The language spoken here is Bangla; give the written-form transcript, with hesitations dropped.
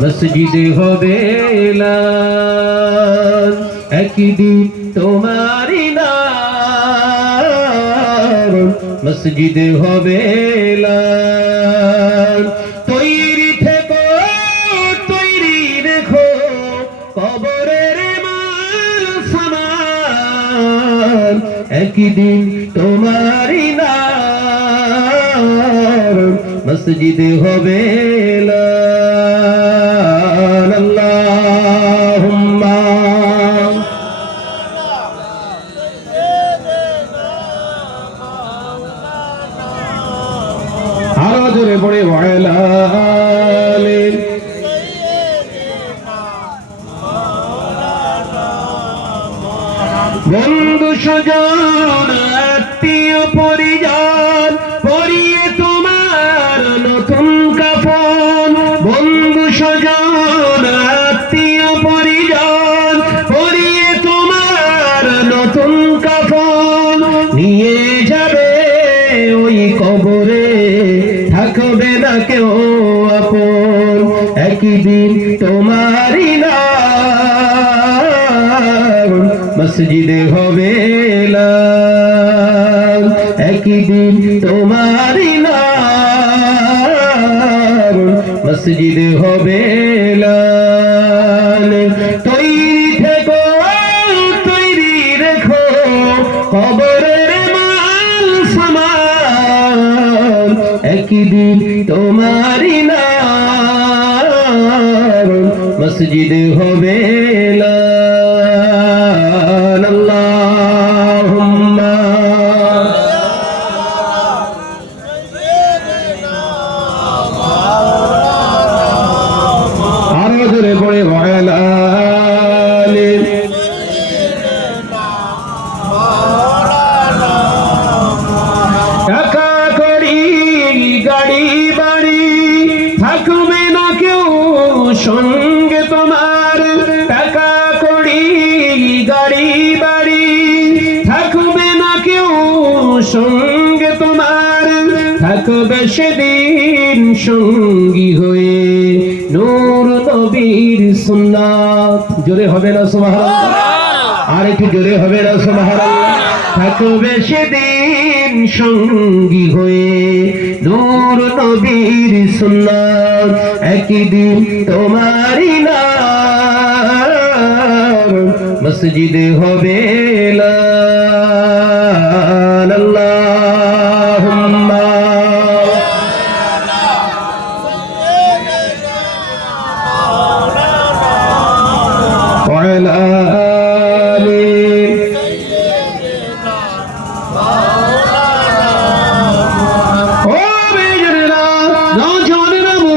মসজিদে হবে এলান, একদিন তোমারই নাম মসজিদে হবে এলান। তৈরি থেকো, তৈরি রেখো কবরের মাল সামান, একদিন তোমারই নাম মসজিদে হবে এলান। আল্লাহুম্মা আরো জোরে পড়ে ওয়ালা আলিন। বন্ধু স্বজন আত্মীয় পরিজন পরিয়ে তোমার নতুন কাফন, বন্ধু স্বজন আত্মীয় পরিজন পরিয়ে তোমার নতুন কাফন, নিয়ে যাবে ওই কবরে থাকবে না কেউ আপন, একদিন তোমারই নাম মসজিদে হবে এলান, একদিন তোমারই নাম মসজিদে হবে এলান। তৈরি থেকো, তৈরি রেখো কবরের মাল সামান, একদিন তোমারই নাম মসজিদে হবে এলান। আল্লাহুম্মা আরো জোরে পড়ে ওয়ালা আলিন। টাকা করি গাড়ি বাড়ি থাকবে না কেউ সঙ্গে তোমার, টাকা করি গাড়ি বাড়ি থাকবে না কেউ সঙ্গে তোমার, থাকবে সেদিন সঙ্গী হয়ে নূর নবীর সুন্নাত। জোরে হবে না সুবহানাল্লাহ, আর একটু জোরে হবে না সুবহানাল্লাহ। থাকবে সেদিন সঙ্গী হয়ে নূর নবীর সুন্নাত, একদিন তোমারই নাম মসজিদে হবে এলান। আল্লাহুম্মা ওয়ালা আলিন।